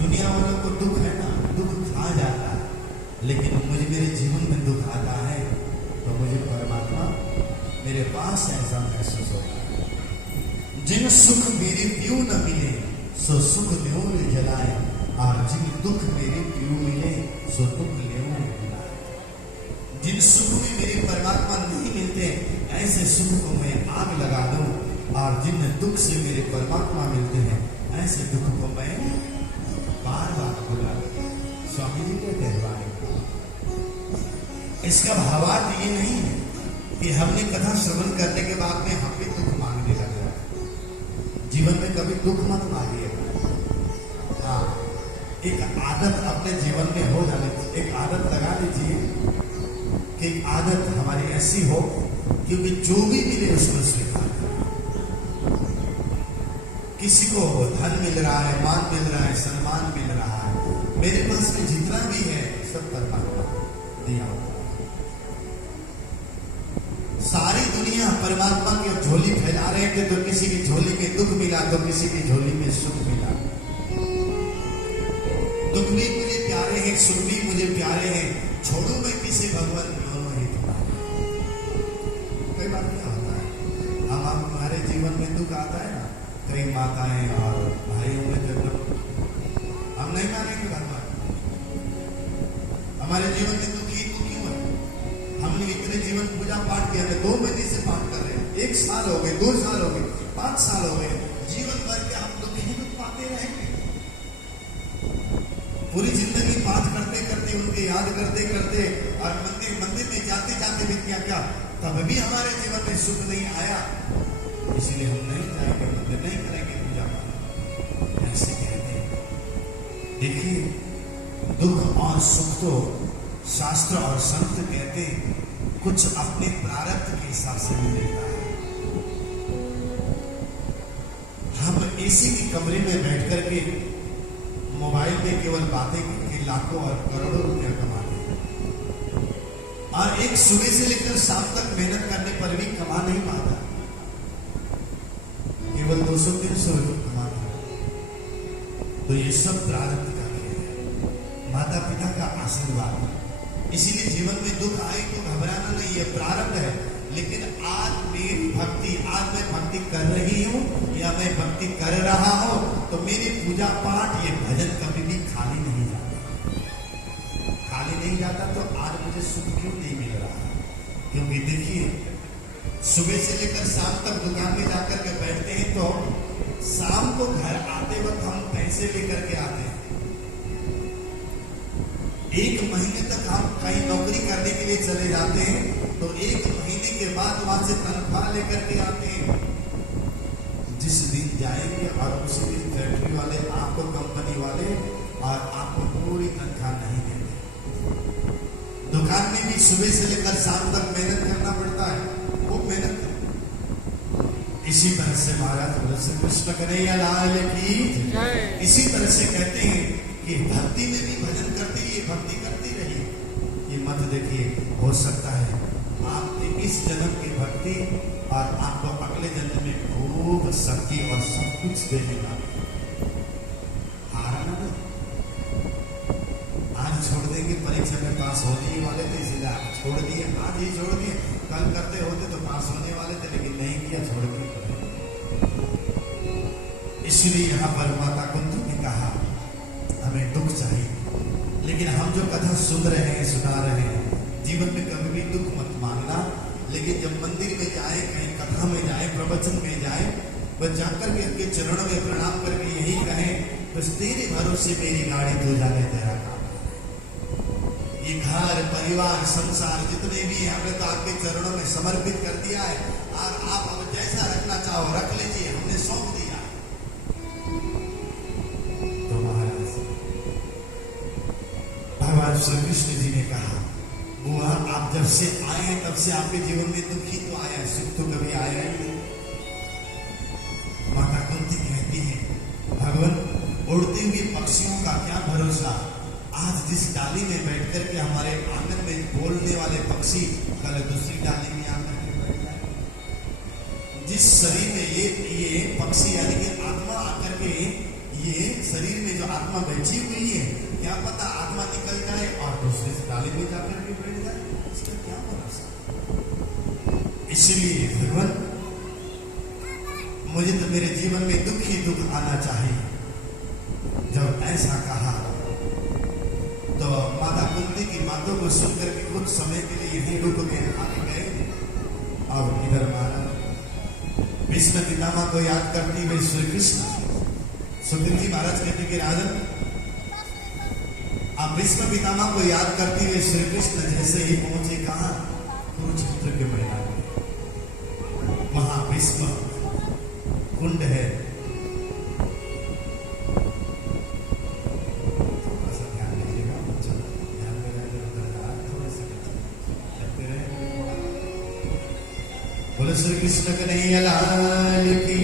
दुनिया वालों को दुख है ना, दुख खा जाता है, लेकिन मुझे मेरे जीवन में दुख आता है तो मुझे परमात्मा मेरे पास ऐसा महसूस होता है। जिन सुख मेरे प्यू न मिले सो सुख ल्योर जलाए, और जिन दुख मेरे प्यू मिले सो दुख ल्योर जलाए। जिन सुख में मेरे परमात्मा नहीं मिलते ऐसे सुख को मैं आग लगा दूं, और जिन दुख से मेरे परमात्मा मिलते हैं ऐसे दुख को मैं बार बार भुला दूं। स्वामी जी के कहवाने इसका भावार्थ ये नहीं है कि हमने कथा श्रवण करने के बाद में हम भी दुख मांगने लग जाए। जीवन में कभी दुख मत मांगिए। हाँ, एक आदत अपने जीवन में हो जाने, एक आदत लगा लीजिए कि एक आदत हमारी ऐसी हो क्योंकि जो भी मिले उसको स्वीकार करें। किसी को धन मिल रहा है, मान मिल रहा है, सम्मान मिल रहा है, मेरे पास में जितना भी है सब परमात्मा दिया हुआ। सारी दुनिया परमात्मा की झोली फैला रहे थे तो किसी की झोली में दुख मिला तो किसी की झोली में सुख मिला। दुख भी मुझे प्यारे हैं, सुख भी मुझे प्यारे हैं, छोड़ू मैं किसी भगवान दोनों ही तुम्हारे। कई बार क्या होता है, हम हमारे जीवन में दुख आता है ना, कई माताएं और भाइयों में जब हम नहीं मानेंगे भगवान हमारे जीवन में दुखी तो क्यों है? हमने इतने जीवन पूजा पाठ किया, 2 महीने से पाठ कर रहे हैं, 1 साल हो गए, 2 साल हो गए, 5 साल हो गए, जीवन भर के हम लोग यही दुख पाते रहेंगे। पूरी जिंदगी पाठ करते करते, उनके याद करते करते और मंदिर में जाते जाते भी क्या तब भी हमारे जीवन में सुख नहीं आया, इसलिए हम नहीं जाएंगे, मंदिर नहीं करेंगे पूजा पाठ। ऐसे कहते हैं। देखिए, दुख और सुख तो शास्त्र और संत कहते कुछ अपने प्रारब्ध के हिसाब से मिलेगा। हम एसी के कमरे में बैठ करके मोबाइल में केवल बातें करके लाखों और करोड़ों रुपया कमाते हैं, और एक सुबह से लेकर शाम तक मेहनत करने पर भी कमा नहीं पाता, केवल 200-300 रुपये कमाता है। तो ये सब प्रारब्ध का खेल है, माता पिता का आशीर्वाद। इसीलिए जीवन में दुख आए तो घबराना नहीं है, प्रारब्ध है। लेकिन आज मेरी भक्ति, आज मैं भक्ति कर रही हूँ या मैं भक्ति कर रहा हूँ तो मेरी पूजा पाठ, ये भजन कभी भी खाली नहीं जाता। खाली नहीं जाता तो आज मुझे सुख क्यों नहीं मिल रहा? क्योंकि देखिए, सुबह से लेकर शाम तक दुकान में जाकर के बैठते हैं तो शाम को घर आते वक्त हम पैसे लेकर के आते हैं। 1 महीने तक हम कहीं नौकरी करने के लिए चले जाते हैं तो 1 महीने के बाद वहां से तनख्वाह लेकर के आते हैं। जिस दिन जाएंगे और उसी दिन फैक्ट्री वाले आपको, कंपनी वाले और आपको पूरी तनख्वाह नहीं देंगे। दुकान में भी सुबह से लेकर शाम तक मेहनत करना पड़ता है, खूब मेहनत करना। इसी तरह से महाराज श्री कृष्ण कन्हैया लाल की, इसी तरह से कहते हैं कि भक्ति में भी भजन करते ही भक्ति करती रही। ये मत देखिए, हो सकता है आपने इस जन्म की भक्ति और आपको अगले जन्म में खूब शक्ति और सब कुछ देगा। हारा ना, आज छोड़ देंगे, परीक्षा में पास होने ही वाले थे इसलिए आप छोड़ दिए, आज ही छोड़ दिए, कल करते होते तो पास होने वाले थे लेकिन नहीं किया, छोड़ के। इसलिए यहाँ पर माता कुंती ने कहा हमें दुख चाहिए, लेकिन हम जो कथा सुन रहे हैं, सुना रहे हैं, जीवन में कभी भी दुख मत मांगना। लेकिन जब मंदिर में जाए, कहीं कथा में जाए, प्रवचन में जाए, वह जाकर के उनके चरणों में प्रणाम करके यही कहें, बस तेरे भरोसे मेरी गाड़ी धो जाने तेरा काम। ये घर परिवार संसार जितने भी हैं हमने तो आपके चरणों में समर्पित कर दिया है, और आप अब जैसा रखना चाहो रख लीजिए, हमने सौंप दिया। भगवान श्री कृष्ण जी ने कहा, बुआ आप जब से आए हैं तब से आपके जीवन में दुख ही तो आया है, सुख तो कभी आया ही नहीं। माता कुंती कहती है, भगवान उड़ते हुए पक्षियों का क्या भरोसा, आज जिस डाली में बैठ कर के हमारे आंगन में बोलने वाले पक्षी कल दूसरी डाली में आकर के बैठ जाए। जिस शरीर में ये पक्षी यानी कि आत्मा आकर के ये शरीर में जो आत्मा बैठी हुई है, क्या पता आत्मा निकल जाए और दूसरे ताले में जाकर के बैठ जाए, इसका क्या भरोसा। इसलिए भगवान, मुझे तो मेरे जीवन में दुख ही दुख आना चाहिए। जब ऐसा कहा तो माता कुंती की बातों को सुनकर के कुछ समय के लिए यही रुक गए, आगे गए और इधर मारा भीष्म पितामह को याद करती हुए श्री कृष्ण, सुखदेव जी महाराज कहते कि राजन, आप भीष्म पितामह को याद करते हुए श्री कृष्ण जैसे ही पहुंचे कहा, कुरुक्षेत्र के मैदान में, वहां भीष्म कुंड है, थोड़ा सा ध्यान दीजिएगा बच्चों, ध्यान में रहे उधर थोड़े से चलते रहे। बोले श्री कृष्ण कन्हैया लाल की